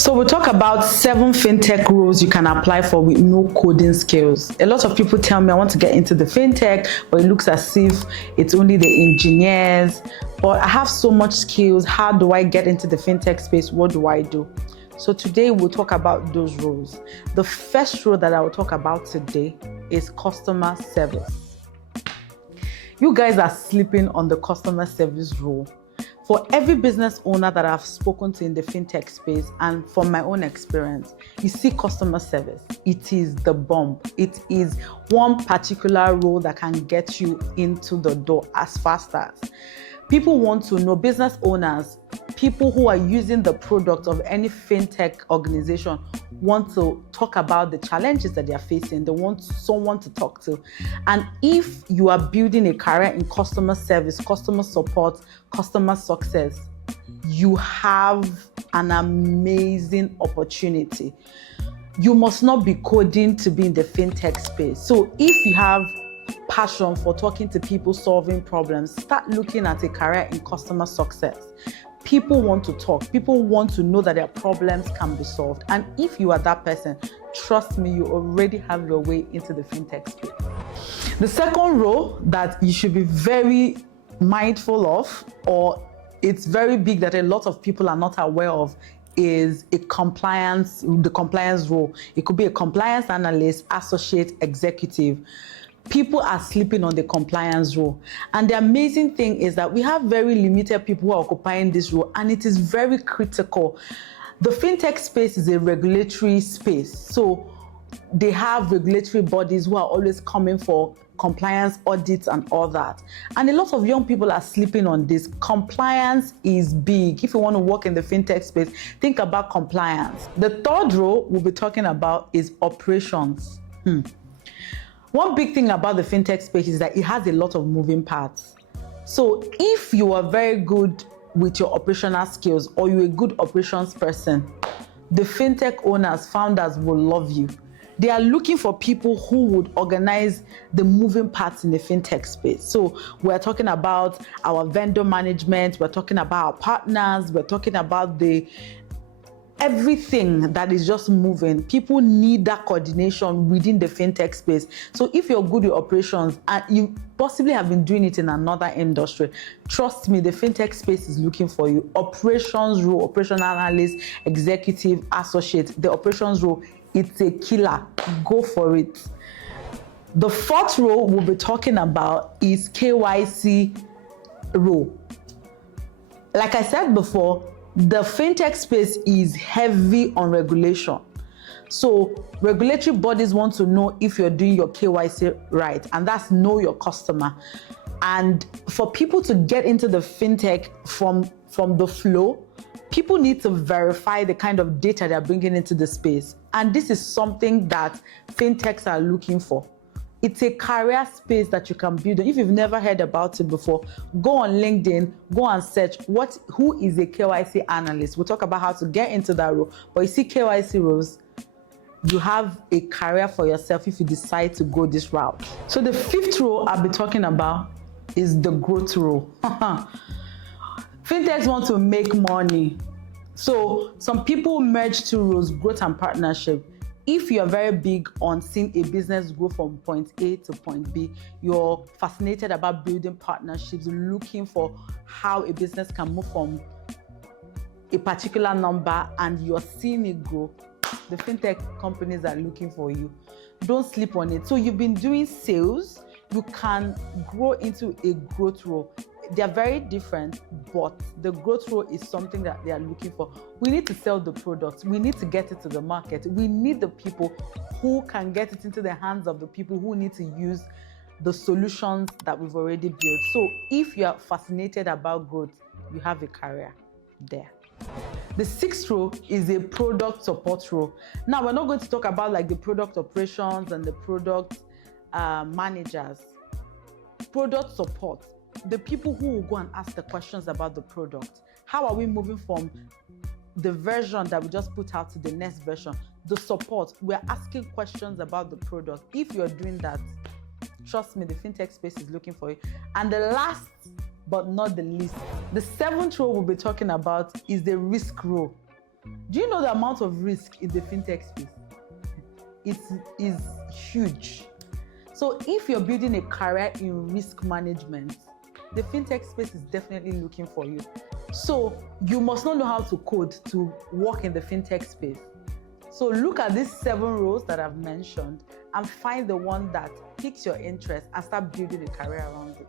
So we'll talk about 7 fintech roles you can apply for with no coding skills. A lot of people tell me I want to get into the fintech, but it looks as if it's only the engineers. But I have so much skills. How do I get into the fintech space? What do I do? So today we'll talk about those roles. The first role that I will talk about today is customer service. You guys are sleeping on the customer service role. For every business owner that I've spoken to in the fintech space, and from my own experience, you see customer service. It is the bomb. It is one particular role that can get you into the door as fast as. People want to know, business owners, people who are using the product of any fintech organization want to talk about the challenges that they are facing. They want someone to talk to. And if you are building a career in customer service, customer support, customer success, you have an amazing opportunity. You must not be coding to be in the fintech space. So if you have passion for talking to people, solving problems, start looking at a career in customer success. People want to talk. People want to know that their problems can be solved. And if you are that person, trust me, you already have your way into the fintech space. The second role that you should be very mindful of, or it's very big that a lot of people are not aware of, is the compliance role. It could be a compliance analyst, associate, executive. People are sleeping on the compliance role. And the amazing thing is that we have very limited people who are occupying this role, and it is very critical. The fintech space is a regulatory space. So they have regulatory bodies who are always coming for compliance audits and all that. And a lot of young people are sleeping on this. Compliance is big. If you want to work in the fintech space, think about compliance. The third role we'll be talking about is operations. One big thing about the fintech space is that it has a lot of moving parts. So if you are very good with your operational skills, or you're a good operations person, the fintech owners, founders will love you. They are looking for people who would organize the moving parts in the fintech space. So we're talking about our vendor management, we're talking about our partners, we're talking about everything that is just moving. People need that coordination within the fintech space. So if you're good with operations and you possibly have been doing it in another industry, trust me, the fintech space is looking for you. Operations role, operational analyst, executive, associate, the operations role, it's a killer. Go for it. The fourth role we'll be talking about is KYC role. Like I said before, the fintech space is heavy on regulation. So regulatory bodies want to know if you're doing your KYC right, and that's know your customer. And for people to get into the fintech from the flow, people need to verify the kind of data they're bringing into the space. And this is something that fintechs are looking for. It's a career space that you can build. If you've never heard about it before, go on LinkedIn, go and search who is a KYC analyst. We'll talk about how to get into that role. But you see KYC roles, you have a career for yourself if you decide to go this route. So the fifth role I'll be talking about is the growth role. Fintechs want to make money. So some people merge two roles, growth and partnership. If you're very big on seeing a business go from point A to point B, you're fascinated about building partnerships, looking for how a business can move from a particular number, and you're seeing it grow, the fintech companies are looking for you. Don't sleep on it. So you've been doing sales, you can grow into a growth role. They're very different, but the growth role is something that they are looking for. We need to sell the products. We need to get it to the market. We need the people who can get it into the hands of the people who need to use the solutions that we've already built. So if you're fascinated about growth, you have a career there. The sixth role is a product support role. Now, we're not going to talk about like the product operations and the product managers. Product support. The people who will go and ask the questions about the product. How are we moving from the version that we just put out to the next version? The support, we're asking questions about the product. If you're doing that, trust me, the fintech space is looking for you. And the last but not the least, the seventh role we'll be talking about is the risk role. Do you know the amount of risk in the fintech space? It is huge. So if you're building a career in risk management, the fintech space is definitely looking for you. So you must not know how to code to work in the fintech space. So look at these 7 roles that I've mentioned and find the one that piques your interest and start building a career around it.